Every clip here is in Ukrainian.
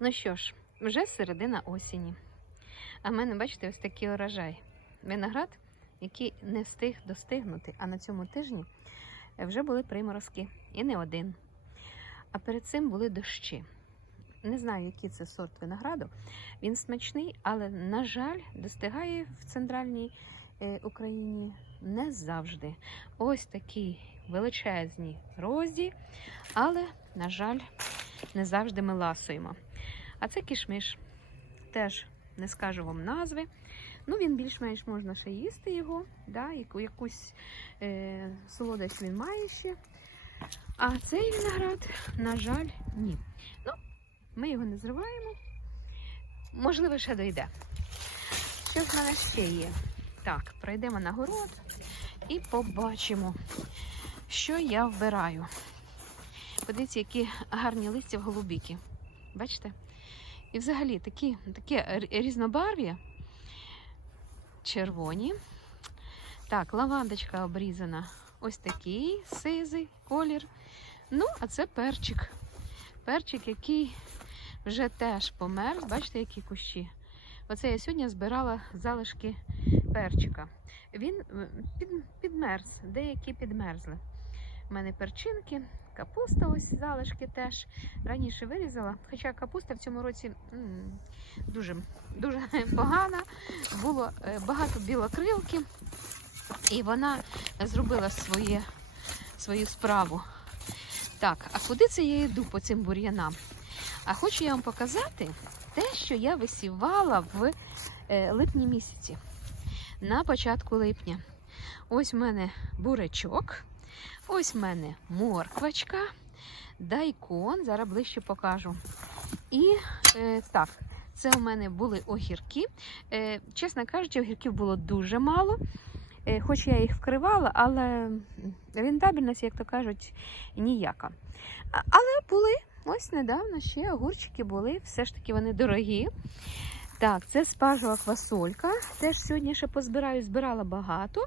Ну що ж, вже середина осені. А в мене, бачите, ось такий урожай. Виноград, який не встиг достигнути, а на цьому тижні вже були приморозки. І не один. А перед цим були дощі. Не знаю, який це сорт винограду. Він смачний, але, на жаль, достигає в центральній е, Україні не завжди. Ось такі величезні розі, але, на жаль, не завжди ми ласуємо. А це кішмиш. Теж не скажу вам назви. Ну, він більш-менш можна ще їсти його. Да? Якусь е, солодость він має ще. А цей виноград, на жаль, ні. Ну, ми його не зриваємо. Можливо, ще дойде. Що в мене ще є? Так, пройдемо на город і побачимо, що я вбираю. Подивіться, які гарні листя в голубіки. Бачите? І взагалі такі, таке різнобарв'я. Червоні. Так, лавандочка обрізана. Ось такий сизий колір. Ну, а це перчик. Перчик, який вже теж помер. Бачите, які кущі. Оце я сьогодні збирала залишки перчика. Він підмерз, деякі підмерзли. У мене перчинки, капуста, ось залишки теж. Раніше вирізала. Хоча капуста в цьому році дуже, дуже погана. Було е, багато білокрилки, і вона зробила своє, свою справу. Так, а куди це я йду по цим бур'янам? А хочу я вам показати те, що я висівала в е, липні місяці. На початку липня. Ось в мене бурячок, ось в мене морквочка, дайкон, зараз ближче покажу. І е, так, це у мене були огірки. Е, чесно кажучи, огірків було дуже мало. Е, хоч я їх вкривала, але рентабельність, як то кажуть, ніяка. Але були ось недавно ще огурчики були, все ж таки вони дорогі. Так, це спажила квасолька. Теж сьогодні ще позбираю, збирала багато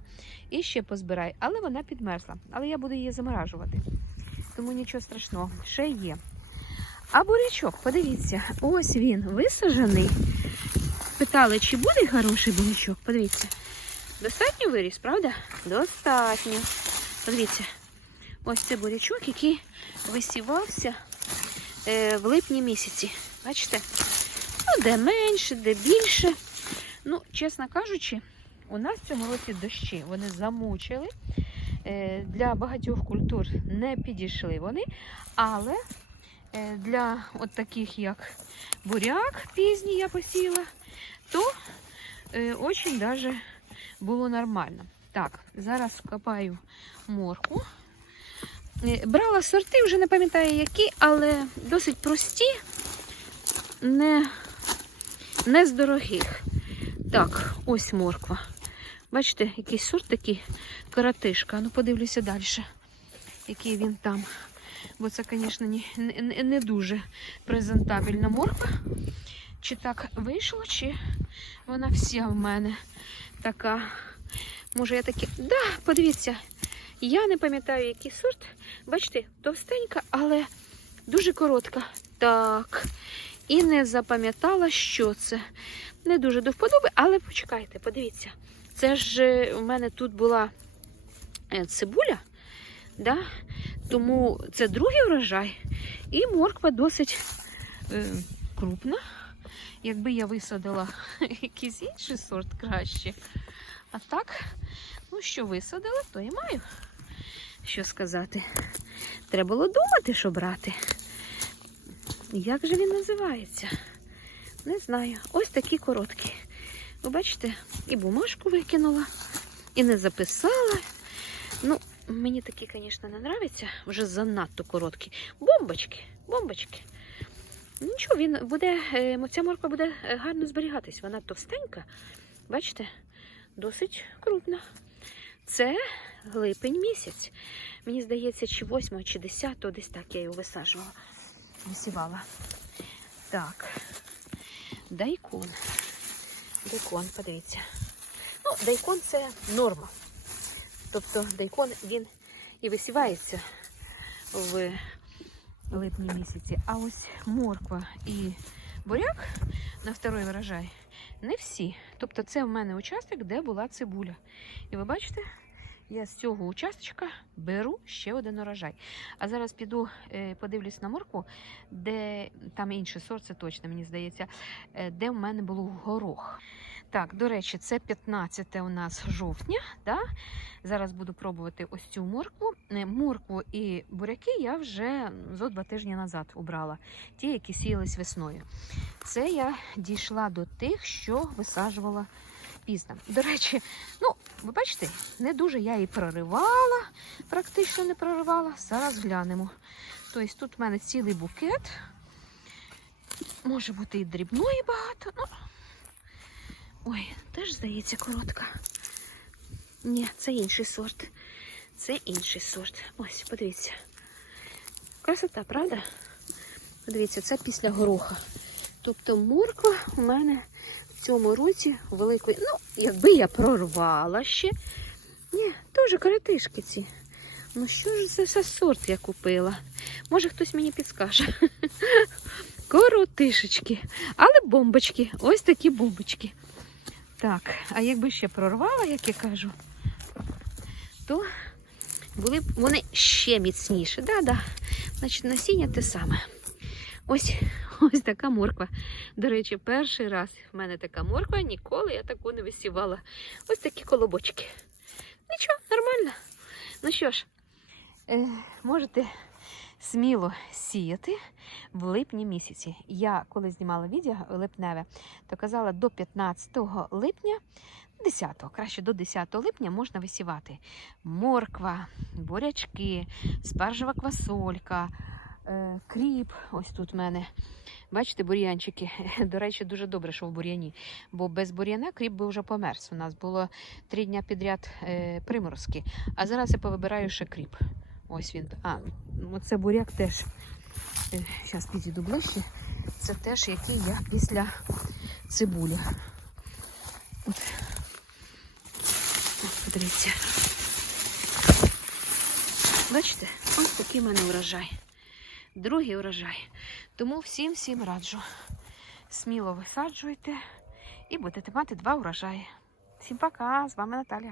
і ще позбираю, але вона підмерзла. Але я буду її заморажувати. Тому нічого страшного, ще є. А бурячок, подивіться, ось він висаджений. Питали, чи буде хороший бурячок? Подивіться. Достатньо виріс, правда? Достатньо. Подивіться, ось це бурячок, який висівався е, в липні місяці. Бачите? Ну, де менше, де більше. Ну, чесно кажучи, у нас цьому році дощі. Вони замучили. Е, Для багатьох культур не підійшли вони, але е, для от таких, як буряк пізній я посіла, то е, очень даже було нормально. Так, зараз копаю морку. Е, Брала сорти, вже не пам'ятаю які, але досить прості, не, не з дорогих. Так, ось морква. Бачите, якийсь сорт такий коротишка. Ну, подивлюся далі, який він там. Бо це, звісно, не, не, не дуже презентабельна морква. Чи так вийшло, чи вона вся в мене така. Може, я такі. Да, подивіться, я не пам'ятаю, який сорт. Бачите, товстенька, але дуже коротка. Так. І не запам'ятала, що це. Не дуже до вподоби, але почекайте, подивіться. Це ж е, у мене тут була е, цибуля, да? тому це другий врожай. І морква досить е, крупна. Якби я висадила якийсь інший сорт краще. А так, ну що висадила, то і маю. Що сказати? Треба було думати, що брати. Як же він називається? Не знаю. Ось такі короткі. Ви бачите, і бумажку викинула, і не записала. Ну, мені такі, звісно, не подобаються. Вже занадто короткі. Бомбочки, бомбочки. Нічого, він буде, е, ця морква буде е, гарно зберігатись. Вона товстенька. Бачите, досить крупна. Це липень місяць. Мені здається, чи 8, чи 10, десь так я його висаджувала, висівала. Так, дайкон. Дайкон, подивіться. Ну, дайкон це норма. Тобто дайкон він і висівається в липні місяці. А ось морква і буряк на второй врожай не всі. Тобто це в мене участок, де була цибуля. І ви бачите, я з цього участочка беру ще один урожай. А зараз піду е, подивлюсь на моркву, де там інший сорт, це точно мені здається, е, де в мене було горох. Так, до речі, це 15 у нас жовтня. Да? Зараз буду пробувати ось цю моркву. Е, Моркву і буряки я вже зо два тижні назад убрала, ті, які сіялись весною. Це я дійшла до тих, що висаджувала пізно. До речі, ну, ви бачите, не дуже я і проривала, практично не проривала. Зараз глянемо. Тобто тут в мене цілий букет. Може бути і дрібної багато. Ну, ой, теж здається коротка. Ні, це інший сорт. Це інший сорт. Ось, подивіться. Красота, правда? Подивіться, це після гороха. Тобто морква у мене в цьому році великої. Ну, якби я прорвала ще. Ні, теж коротишки ці. Ну що ж це за сорт я купила? Може хтось мені підскаже. Коротишечки. Але бомбочки. Ось такі бомбочки. Так, а якби ще прорвала, як я кажу, то були б вони ще міцніші. Да-да. Значить, насіння те саме. Ось, ось така морква. До речі, перший раз в мене така морква, ніколи я таку не висівала. Ось такі колобочки. Нічого, нормально. Ну що ж, е, можете сміло сіяти в липні місяці. Я коли знімала відео липневе, то казала до 15 липня, 10, краще до 10 липня можна висівати морква, бурячки, спаржева квасолька, е, кріп. Ось тут в мене. Бачите, бур'янчики. До речі, дуже добре, що в бур'яні. Бо без бур'яна кріп би вже померз. У нас було три дня підряд е, приморозки. А зараз я повибираю ще кріп. Ось він. А, оце буряк теж. Зараз підійду ближче. Це теж який я після цибулі. От. От, подивіться. Бачите, ось такий в мене урожай. Другий урожай. Тому всім всім раджу. Сміло висаджуйте і будете мати два урожаї. Всім пока! З вами Наталя.